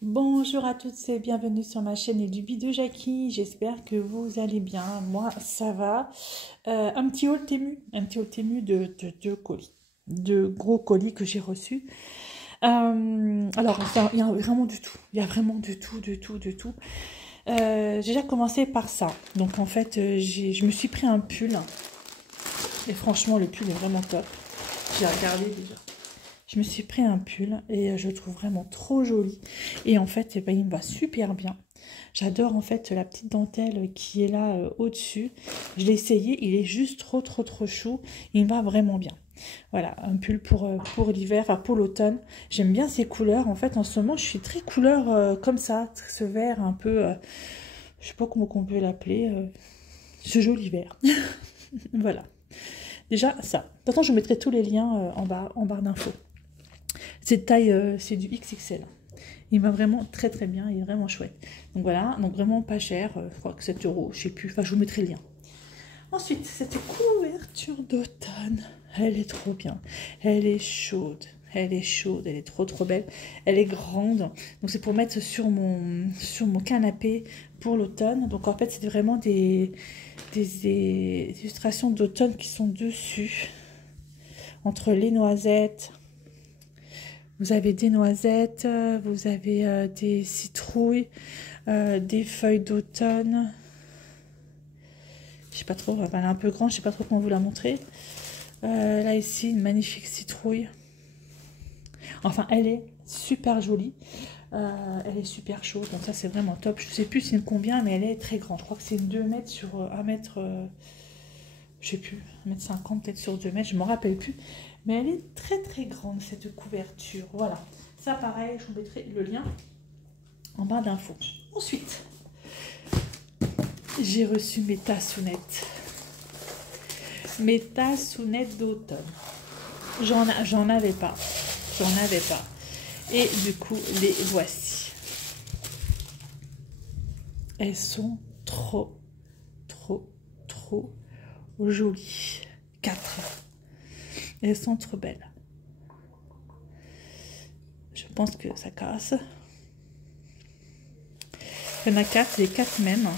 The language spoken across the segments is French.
Bonjour à toutes et bienvenue sur ma chaîne Edubi de Jackie. J'espère que vous allez bien. Moi, ça va. Un petit haul Temu de deux colis, de gros colis que j'ai reçus. Alors, enfin, il y a vraiment du tout. Il y a vraiment du tout, du tout, du tout. J'ai déjà commencé par ça. Donc, en fait, je me suis pris un pull. Et franchement, le pull est vraiment top. J'ai regardé déjà. Je me suis pris un pull et je le trouve vraiment trop joli. Et en fait, eh ben, il me va super bien. J'adore en fait la petite dentelle qui est là au-dessus. Je l'ai essayé, il est juste trop chou. Il me va vraiment bien. Voilà, un pull pour l'hiver, enfin pour l'automne. J'aime bien ces couleurs. En fait, en ce moment, je suis très couleur comme ça. Ce vert un peu, je sais pas comment on peut l'appeler, ce joli vert. Voilà. Déjà, ça. De toute façon, je vous mettrai tous les liens en barre d'infos. Cette taille, c'est du XXL. Il va vraiment très bien, il est vraiment chouette. Donc voilà, donc vraiment pas cher, je crois que 7 euros, je sais plus, enfin je vous mettrai le lien. Ensuite, cette couverture d'automne, elle est trop bien. Elle est chaude, elle est trop belle. Elle est grande, donc c'est pour mettre sur mon canapé pour l'automne. Donc en fait, c'est vraiment des illustrations d'automne qui sont dessus, entre les noisettes. Vous avez des noisettes, vous avez des citrouilles, des feuilles d'automne. Je sais pas trop, elle est un peu grande, je sais pas trop comment vous la montrer. Là ici, une magnifique citrouille. Enfin, elle est super jolie. Elle est super chaude, donc ça c'est vraiment top. Je sais plus c'est combien, mais elle est très grande. Je crois que c'est 2 mètres sur 1 mètre, je sais plus, 1,50 m peut-être sur 2 mètres, je m'en rappelle plus. Mais elle est très grande cette couverture. Voilà. Ça pareil, je vous mettrai le lien en barre d'infos. Ensuite, j'ai reçu mes tassounettes. Mes tassounettes d'automne. J'en avais pas. Et du coup, les voici. Elles sont trop jolies. 4. Elles sont trop belles. Je pense que ça casse. Il y en a 4, les 4 mêmes.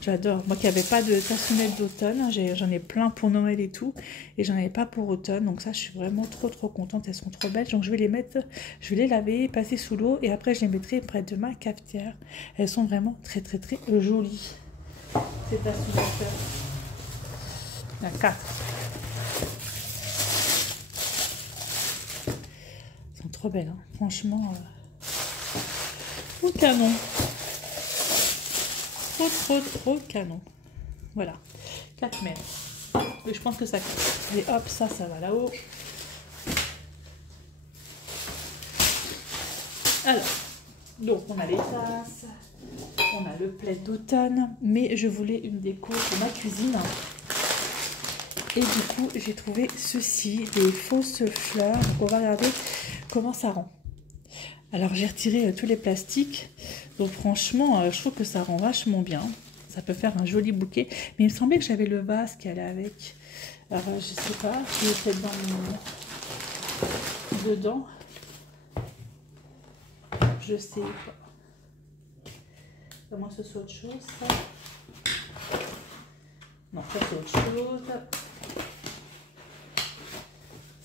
J'adore. Moi qui n'avais pas de tassounettes d'automne, j'en ai plein pour Noël et tout. Et j'en avais pas pour automne. Donc ça, je suis vraiment trop contente. Elles sont trop belles. Donc je vais les mettre, je vais les laver, passer sous l'eau. Et après, je les mettrai près de ma cafetière. Elles sont vraiment très jolies. Ces tassounettes. Il y en a 4. Elles sont trop belles. Hein. Franchement, au canon. Trop canon. Voilà. 4 mètres. Et je pense que ça casse. Et hop, ça va là-haut. Alors, donc on a les tasses, on a le plaid d'automne, mais je voulais une déco pour ma cuisine. Et du coup, j'ai trouvé ceci, des fausses fleurs. Donc on va regarder comment ça rend. Alors j'ai retiré tous les plastiques. Donc franchement, je trouve que ça rend vachement bien. Ça peut faire un joli bouquet. Mais il me semblait que j'avais le vase qui allait avec. Alors je sais pas, je vais peut-être dedans. Je sais pas. À moins que ce soit autre chose, ça. Non, ça c'est autre chose.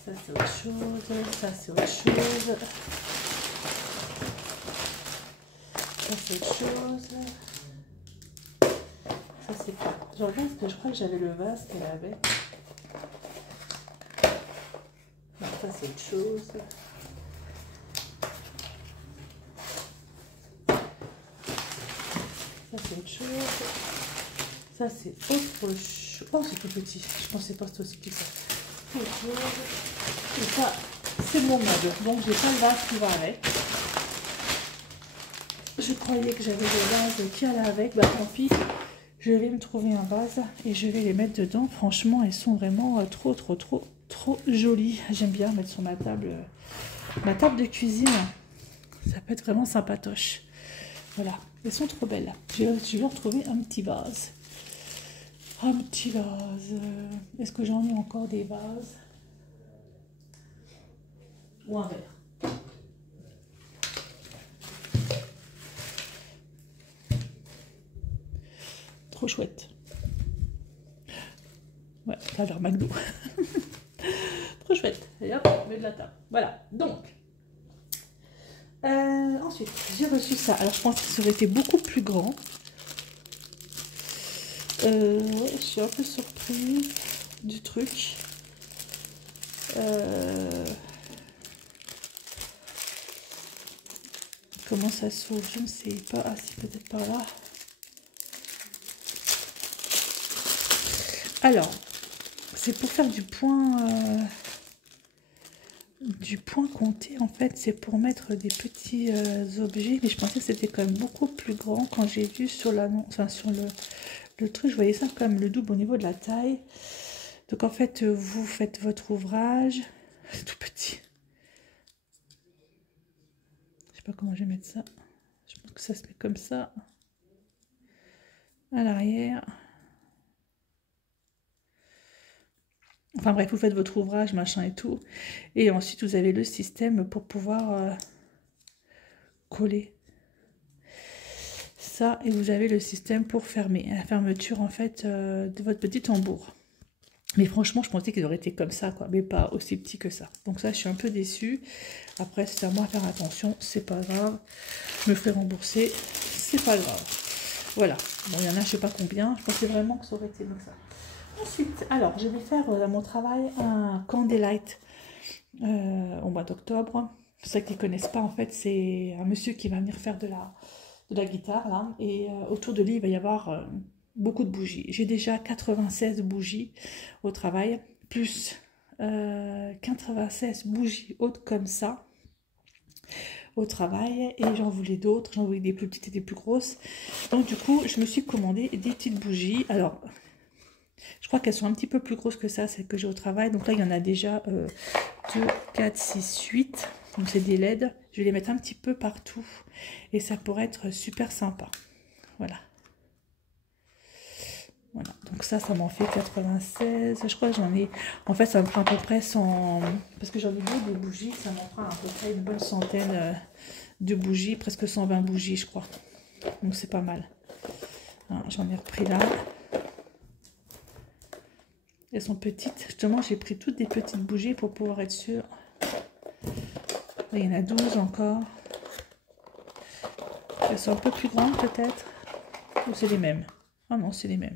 Ça c'est autre chose. Ça c'est autre chose. Ça c'est autre chose. Ça c'est pas. Je regarde parce que je crois que j'avais le vase qu'elle avait. Non, ça c'est autre chose. Ça c'est autre chose. Ça c'est autre chose. Oh c'est tout petit. Je pensais pas que c'était aussi petit que ça. Autre chose. Et ça c'est mon meuble. Donc j'ai pas le vase qui va avec. Je croyais que j'avais le vase qui allait avec. Bah tant pis. Je vais me trouver un vase et je vais les mettre dedans. Franchement, elles sont vraiment trop jolies. J'aime bien mettre sur ma table de cuisine. Ça peut être vraiment sympatoche. Voilà, elles sont trop belles. Je vais retrouver un petit vase. Est-ce que j'en ai encore des vases? Ou un verre? trop chouette. Ouais, ça a l'air McDo. Trop chouette. Et hop, on met de la table. Voilà, donc. Ensuite, j'ai reçu ça. Alors, je pense que ça aurait été beaucoup plus grand. Ouais, je suis un peu surprise du truc. Comment ça s'ouvre? Je ne sais pas. Ah, si, peut-être par là. Alors, c'est pour faire du point compté. En fait, c'est pour mettre des petits objets. Mais je pensais que c'était quand même beaucoup plus grand quand j'ai vu sur l'annonce, enfin sur le truc. Je voyais ça comme le double au niveau de la taille. Donc en fait, vous faites votre ouvrage. C'est tout petit. Je sais pas comment je vais mettre ça. Je pense que ça se met comme ça. À l'arrière. Enfin bref, vous faites votre ouvrage, machin et tout. Et ensuite, vous avez le système pour pouvoir coller ça. Et vous avez le système pour fermer. La fermeture, en fait, de votre petit tambour. Mais franchement, je pensais qu'il aurait été comme ça, quoi. Mais pas aussi petit que ça. Donc ça, je suis un peu déçue. Après, c'est à moi de faire attention. C'est pas grave. Je me ferai rembourser. C'est pas grave. Voilà. Bon, il y en a, je sais pas combien. Je pensais vraiment que ça aurait été comme ça. Ensuite, alors, je vais faire à mon travail un Candlelight au mois d'octobre. Pour ceux qui ne connaissent pas, en fait, c'est un monsieur qui va venir faire de la guitare, là. Et autour de lui, il va y avoir beaucoup de bougies. J'ai déjà 96 bougies au travail, plus 96 bougies hautes comme ça au travail. Et j'en voulais d'autres. J'en voulais des plus petites et des plus grosses. Donc, du coup, je me suis commandé des petites bougies. Alors... je crois qu'elles sont un petit peu plus grosses que ça, celles que j'ai au travail. Donc là, il y en a déjà 2, 4, 6, 8. Donc c'est des LED. Je vais les mettre un petit peu partout. Et ça pourrait être super sympa. Voilà. Voilà. Donc ça m'en fait 96. Je crois que j'en ai... en fait, ça me prend à peu près 100... parce que j'en ai deux des bougies. Ça m'en prend à peu près une bonne centaine de bougies. Presque 120 bougies, je crois. Donc c'est pas mal. J'en ai repris là. Elles sont petites. Justement, j'ai pris toutes des petites bougies pour pouvoir être sûre. Il y en a 12 encore. Elles sont un peu plus grandes peut-être. Ou c'est les mêmes? Ah non, c'est les mêmes.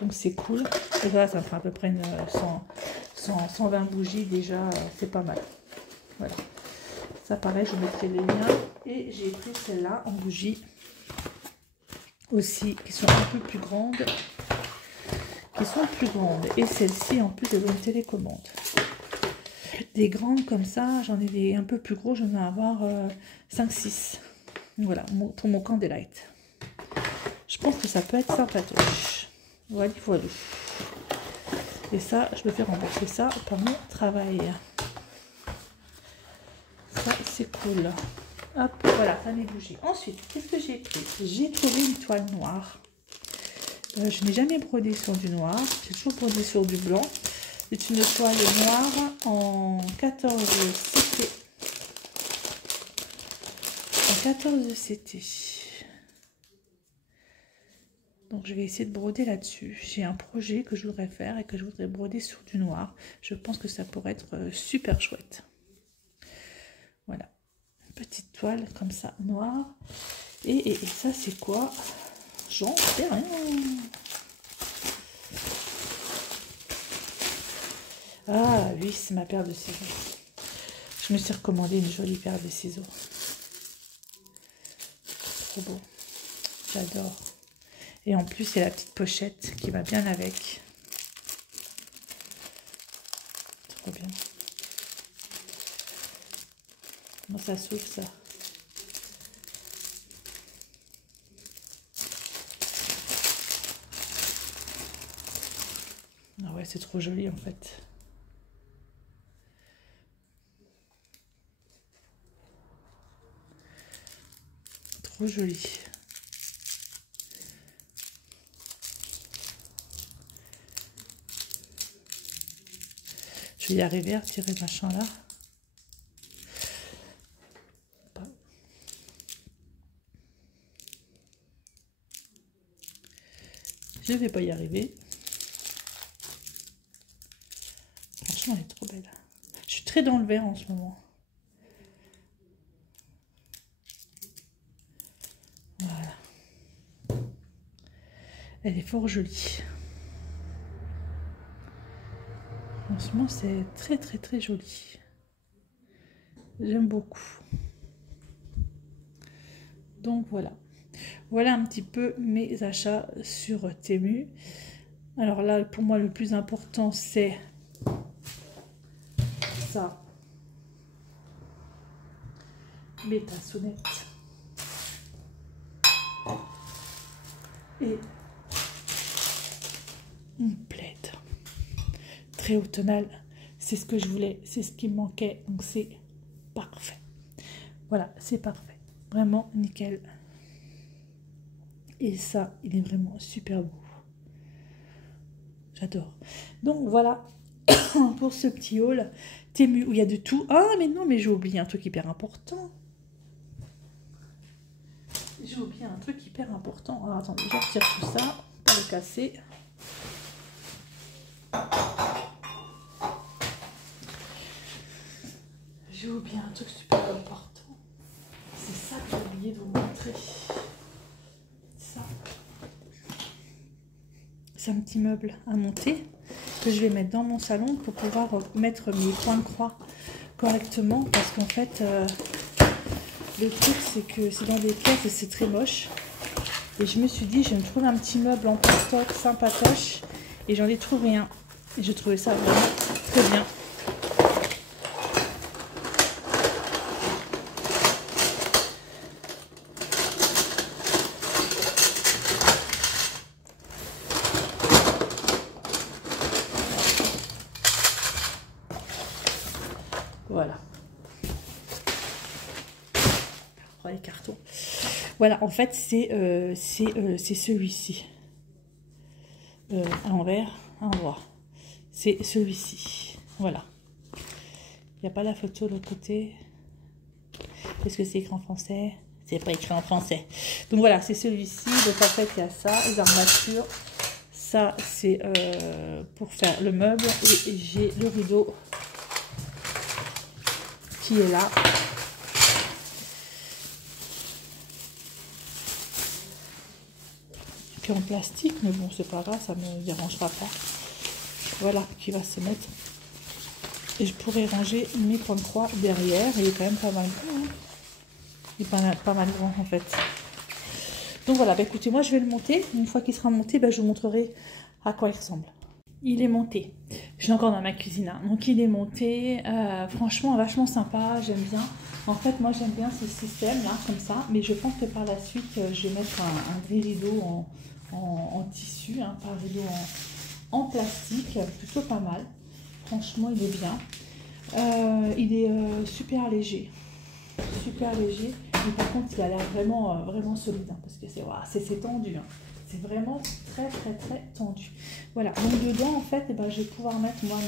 Donc c'est cool. Et voilà, ça me fera à peu près 120 bougies déjà. C'est pas mal. Voilà. Ça pareil, je vous mettrai les liens. Et j'ai pris celle-là en bougie. Aussi, qui sont un peu plus grandes. Et celle-ci en plus elles ont une télécommande. Des grandes comme ça, j'en ai des un peu plus gros, j'en ai à avoir 5-6. Voilà, pour mon Candlelight. Je pense que ça peut être sympatoche. Voilà, voilà. Et ça, je me fais rembourser ça par mon travail. Ça, c'est cool. Hop, voilà, ça m'est bougé. Ensuite, qu'est-ce que j'ai pris? J'ai trouvé une toile noire. Je n'ai jamais brodé sur du noir, j'ai toujours brodé sur du blanc. C'est une toile noire en 14 CT. En 14 CT. Donc je vais essayer de broder là-dessus. J'ai un projet que je voudrais faire et que je voudrais broder sur du noir. Je pense que ça pourrait être super chouette. Voilà. Une petite toile comme ça, noire. Et ça c'est quoi? J'en sais rien. Ah oui, c'est ma paire de ciseaux. Je me suis recommandé une jolie paire de ciseaux. Trop beau. J'adore. Et en plus, il y a la petite pochette qui va bien avec. Trop bien. Comment ça s'ouvre ça? Ah ouais, c'est trop joli en fait. Trop joli. Je vais y arriver à retirer ce machin là. Je vais pas y arriver. Franchement, elle est trop belle. Je suis très dans le vert en ce moment. Voilà. Elle est fort jolie. Franchement, c'est très très très joli. J'aime beaucoup. Donc voilà. Voilà un petit peu mes achats sur Temu. Alors là, pour moi, le plus important, c'est ça. Mes tassonnettes. Et une plaide. Très automnale. C'est ce que je voulais. C'est ce qui me manquait. Donc c'est parfait. Voilà, c'est parfait. Vraiment nickel. Et ça, il est vraiment super beau. J'adore. Donc voilà pour ce petit haul Temu où il y a de tout. Ah mais non, mais j'ai oublié un truc hyper important. J'ai oublié un truc hyper important. Alors attendez, je retire tout ça, pas le casser. J'ai oublié un truc super important. C'est ça que j'ai oublié de vous montrer. Ça. C'est un petit meuble à monter que je vais mettre dans mon salon pour pouvoir mettre mes points de croix correctement. Parce qu'en fait, le truc c'est que c'est dans des pièces et c'est très moche. Et je me suis dit, je vais me trouver un petit meuble en plastoc sympatoche. Et j'en ai trouvé un. Et je trouvais ça vraiment très bien. Voilà. On prend les cartons. Voilà, en fait, c'est celui-ci. À l'envers, à l'endroit. C'est celui-ci. Voilà. Il n'y a pas la photo de l'autre côté. Est-ce que c'est écrit en français? C'est pas écrit en français. Donc voilà, c'est celui-ci. Donc en fait, il y a ça, les armatures. Ça, c'est pour faire le meuble. Et j'ai le rideau qui est là. Puis en plastique, mais bon, c'est pas grave, ça me dérangera pas. Voilà, qui va se mettre. Et je pourrais ranger mes points de croix derrière. Il est quand même pas mal grand. Hein. Il est pas mal grand en fait. Donc voilà, bah écoutez, moi je vais le monter. Une fois qu'il sera monté, bah, je vous montrerai à quoi il ressemble. Il est monté. Je suis encore dans ma cuisine. Hein. Donc il est monté. Franchement, vachement sympa. J'aime bien. En fait, moi j'aime bien ce système là, comme ça. Mais je pense que par la suite, je vais mettre un gris rideau en tissu. Hein, pas un rideau en plastique. Plutôt pas mal. Franchement, il est bien. Il est super léger. Super léger. Mais par contre, il a l'air vraiment, vraiment solide. Hein, parce que c'est tendu. Hein. C'est vraiment très, très, très tendu. Voilà. Donc, dedans, en fait, eh ben, je vais pouvoir mettre, moi,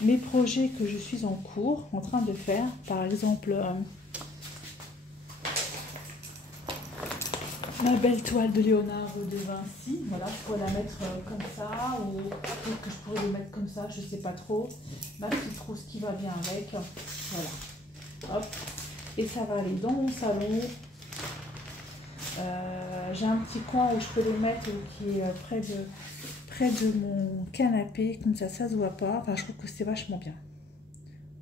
mes projets que je suis en cours, en train de faire. Par exemple, ma belle toile de Léonard de Vinci. Voilà, je pourrais la mettre comme ça. Ou peut-être que je pourrais le mettre comme ça, je ne sais pas trop. Ma petite trousse qui va bien avec. Voilà. Hop. Et ça va aller dans mon salon. J'ai un petit coin où je peux le mettre qui est près de mon canapé. Comme ça se voit pas. Enfin, je trouve que c'est vachement bien.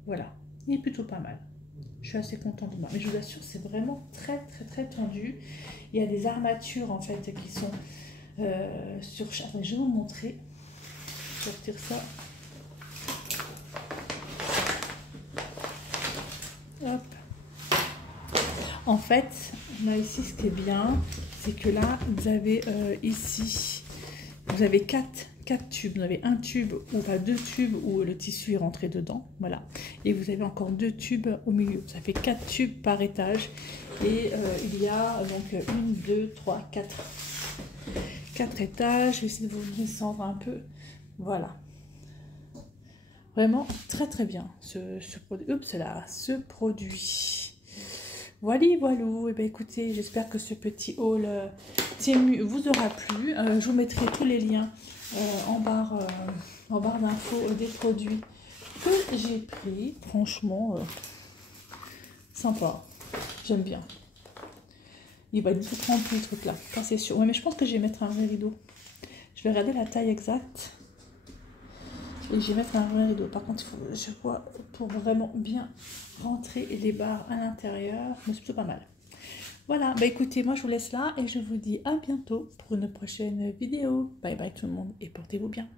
Voilà. Il est plutôt pas mal. Je suis assez contente de moi. Mais je vous assure, c'est vraiment très, très, très tendu. Il y a des armatures, en fait, qui sont sur chaque... Enfin, je vais vous montrer. Je vais sortir ça. Hop. En fait, là ici, ce qui est bien, c'est que là, vous avez ici, vous avez quatre tubes. Vous avez un tube, ou enfin 2 tubes où le tissu est rentré dedans, voilà. Et vous avez encore 2 tubes au milieu. Ça fait 4 tubes par étage. Et il y a donc 1, 2, 3, 4. 4 étages. Je vais essayer de vous descendre un peu. Voilà. Vraiment très très bien ce produit. Oups, là, ce produit. Voilà, voilou. Et ben écoutez, j'espère que ce petit haul Temu vous aura plu. Je vous mettrai tous les liens en barre d'infos des produits que j'ai pris. Franchement, sympa. J'aime bien. Il va être vite rempli le truc là, ça c'est sûr. Ouais, mais je pense que je vais mettre un vrai rideau. Je vais regarder la taille exacte. Et je vais mettre un vrai rideau. Par contre, il faut, je vois, pour vraiment bien rentrer les barres à l'intérieur. Mais c'est plutôt pas mal. Voilà, bah écoutez, moi je vous laisse là et je vous dis à bientôt pour une prochaine vidéo. Bye bye tout le monde et portez-vous bien.